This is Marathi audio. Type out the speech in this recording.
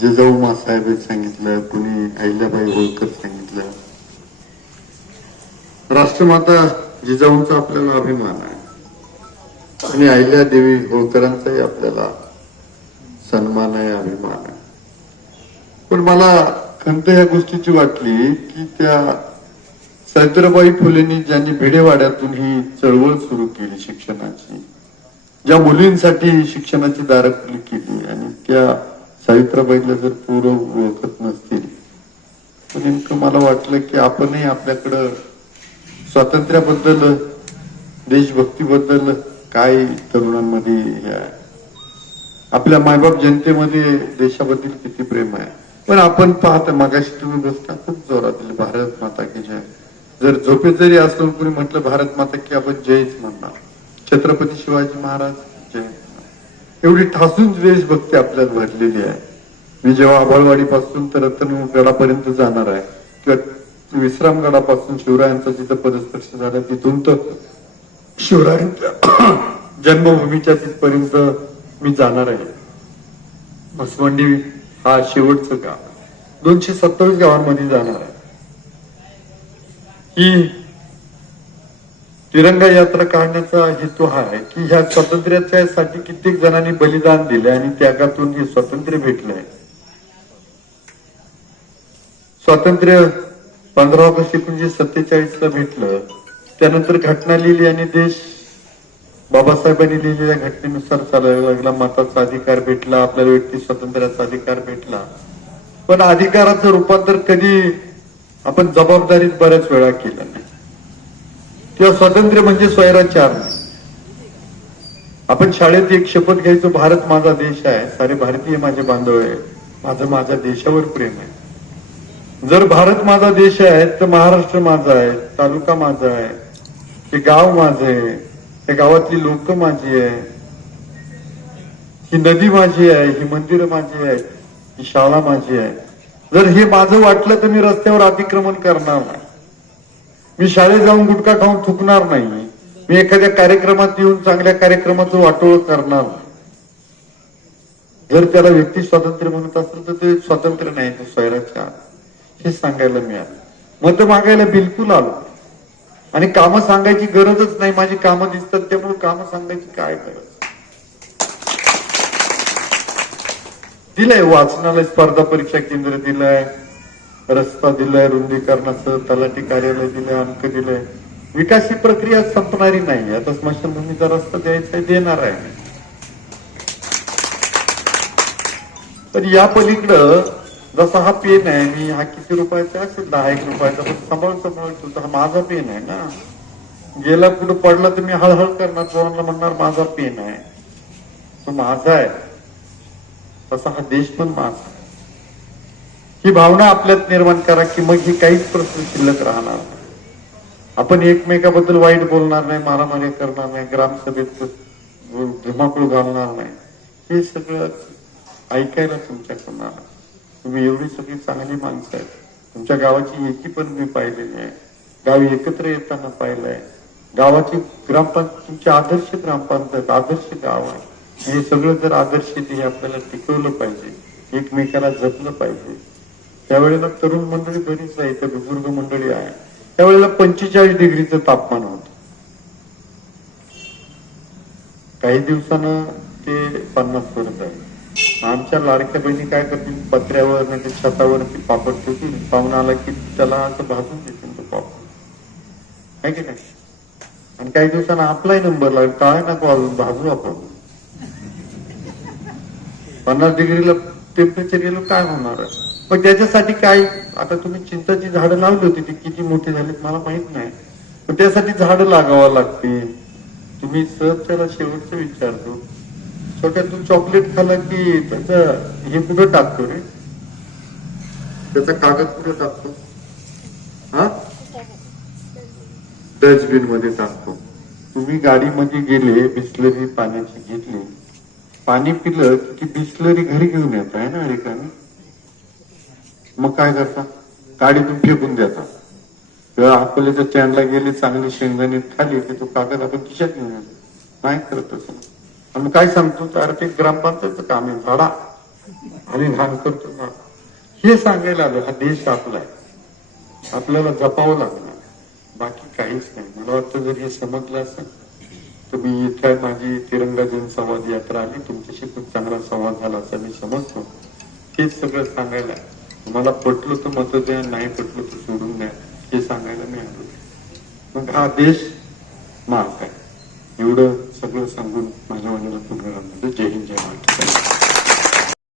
जिजाऊ मासाहेब सांगितलं कुणी अहिल्याबाई होळकर सांगितलं. राष्ट्रमाता जिजाऊंचा आपल्याला अभिमान आहे. आणि अहिल्या देवी होळकरांचाही आपल्याला सन्मान आहे अभिमान आहे. पण मला खंत या गोष्टीची वाटली की त्या सावित्रीबाई फुलेंनी ज्यांनी भिडेवाड्यातून ही चळवळ सुरू केली शिक्षणाची ज्या मुलींसाठी शिक्षणाची दारं केली आणि त्या सावित्राबाईला जर पूर्व ओळखत नसतील तर नेमकं मला वाटलं की आपणही आपल्याकडं स्वातंत्र्याबद्दल देशभक्तीबद्दल काय तरुणांमध्ये हे आहे? आपल्या मायबाप जनतेमध्ये देशाबद्दल किती प्रेम आहे? पण आपण पाहता मगाशी तुम्ही गोष्ट खूप जोरात दिली भारत माता की जय. जर झोपेत जरी असलो कोणी म्हटलं भारत माता की आपण जयच म्हणणार. छत्रपती शिवाजी महाराज जय एवढी ठासून देशभक्ती आपल्यात भरलेली आहे. मी जेव्हा आबाळवाडीपासून तर रत्नगडापर्यंत जाणार आहे किंवा विश्रामगडापासून शिवरायांचा जिथं पदस्पर्श झाला तिथून तर शिवरायांच्या जन्मभूमीच्या तिथपर्यंत मी जाणार आहे. भसवंडी हा शेवटचं गाव. दोनशे सत्तावीस गावांमध्ये जाणार आहे. ही तिरंगा यात्रा काढण्याचा हेतू हा आहे की ह्या स्वातंत्र्याच्या साठी कित्येक जणांनी बलिदान दिले आणि त्यागातून हे स्वातंत्र्य भेटलंय. स्वातंत्र्य पंधरा ऑगस्ट एकोणीशे सत्तेचाळीसला भेटलं. त्यानंतर घटना लिहिली आणि देश बाबासाहेबांनी लिहिलेल्या घटनेनुसार चालायला लागला. मताचा अधिकार भेटला आपल्याला व्यक्ती स्वातंत्र्याचा अधिकार भेटला. पण अधिकाराचं रूपांतर कधी आपण जबाबदारीत बऱ्याच वेळा केलं नाही. किंवा स्वातंत्र्य म्हणजे स्वैराचार नाही. आपण शाळेत एक शपथ घ्यायचो भारत माझा देश आहे. सारे भारतीय माझे बांधव आहे माझं माझ्या देशावर प्रेम आहे. जर भारत माझा देश आहे तर महाराष्ट्र माझा आहे तालुका माझा आहे हे गाव माझं आहे त्या गावातली लोक माझी आहे ही नदी माझी आहे ही मंदिरं माझी आहेत ही शाळा माझी आहे. जर हे माझं वाटलं तर मी रस्त्यावर अतिक्रमण करणार नाही. मी शाळेत जाऊन गुटखा खाऊन थुकणार नाही. मी एखाद्या कार्यक्रमात येऊन चांगल्या कार्यक्रमाचं वाटोळ करणार जर त्याला व्यक्ती स्वातंत्र्य म्हणत असेल तर ते स्वातंत्र्य नाही तो स्वैराचार हे सांगायला मिळालं मत मागायला बिलकुल आलो आणि कामं सांगायची गरजच नाही. माझी कामं दिसतात त्यामुळे कामं सांगायची काय गरज? दिलंय वाचनालय स्पर्धा परीक्षा केंद्र दिलंय रस्ता दिलाय रुंदीकरणाचं तलाठी कार्यालय दिलंय अंक दिलंय. विकास ही प्रक्रिया संपणारी नाही. आता स्मशानभूमीचा रस्ता द्यायचा आहे, देणार आहे तर या पलीकडं जसा हा पेन आहे मी हा किती रुपयाचा असेल दहा एक रुपयाचा पण सांभाळ सांभाळ तुझा हा माझा पेन आहे ना. गेला कुठं पडला तर मी हळहळ करणार पोरांना म्हणणार माझा पेन आहे. तो माझा आहे. तसा हा देश पण माझा आहे. ही भावना आपल्यात निर्माण करा की मग ही काहीच प्रश्न शिल्लक राहणार नाही. आपण एकमेकाबद्दल वाईट बोलणार नाही मारामारी करणार नाही ग्रामसभेत धुमाकूळ घालणार नाही. हे सगळं ऐकायला तुमच्याकडून आलं. तुम्ही एवढी सगळी चांगली माणसं आहेत. तुमच्या गावाची एकी पण मी पाहिलेली आहे गाव एकत्र येताना पाहिलंय. गावाची ग्रामपंचायत तुमची आदर्श ग्रामपंचायत आदर्श गाव आहे. हे सगळं जर आदर्श ते आपल्याला टिकवलं पाहिजे एकमेकाला जपलं पाहिजे. त्यावेळेला तरुण मंडळी बरीच आहे तर बुजुर्ग मंडळी आहे त्यावेळेला पंचेचाळीस डिग्रीचं तापमान होत. काही दिवसानं ते पन्नास पर्यंत आहे आमच्या लाडक्या बहिणी काय करतील? पत्र्यावर म्हणजे छतावर छतावरती पापड ठेवतील. पाहुणा आला की त्याला असं भाजून देतील तो पापड. आहे की नाही? आणि काही दिवसांना आपलाही नंबर लागेल काय नको अजून भाजू आपण. पन्नास डिग्रीला टेम्परेचर गेलो काय होणार आहे? पण त्याच्यासाठी काय आता तुम्ही चिंताची झाडं लावली होती ती किती मोठी झाली मला माहीत नाही. पण त्यासाठी झाडं लागावं लागतील. तुम्ही सहज त्याला शेवटचं विचारतो. तू चॉकलेट खाला की त्याचं हे कुठं टाकतो रे? त्याचा कागद कुठं टाकतो? हा? डस्टबिनमध्ये टाकतो. तुम्ही गाडीमध्ये गेले बिस्लरी पाण्याची घेतली. पाणी पिलं की ती बिस्लरी घरी घेऊन येत आहे ना रिकामी मग काय करता? गाडीतून फेकून देता. किंवा अकोल्याच्या स्टँडला गेले चांगली शेंगदाणे खाली की तो कागद आपण खिशात घेऊन येतो. नाही करत असं आणि काय सांगतो? तर ते ग्रामपंचायतचं काम आहे झाडा आम्ही भान करतो हे सांगायला आलो हा देश आपला आहे. आपल्याला जपावं लागणार. बाकी काहीच नाही. मला वाटतं जर हे समजलं असेल तर मी इथे माझी तिरंगा जनसंवाद यात्रा आली. तुमच्याशी खूप चांगला संवाद झाला असं मी समजतो. हेच सगळं सांगायला. आहे. तुम्हाला पटलं तर मत द्या नाही पटलं तर सोडून द्या. हे सांगायला मी आलो. मग हा देश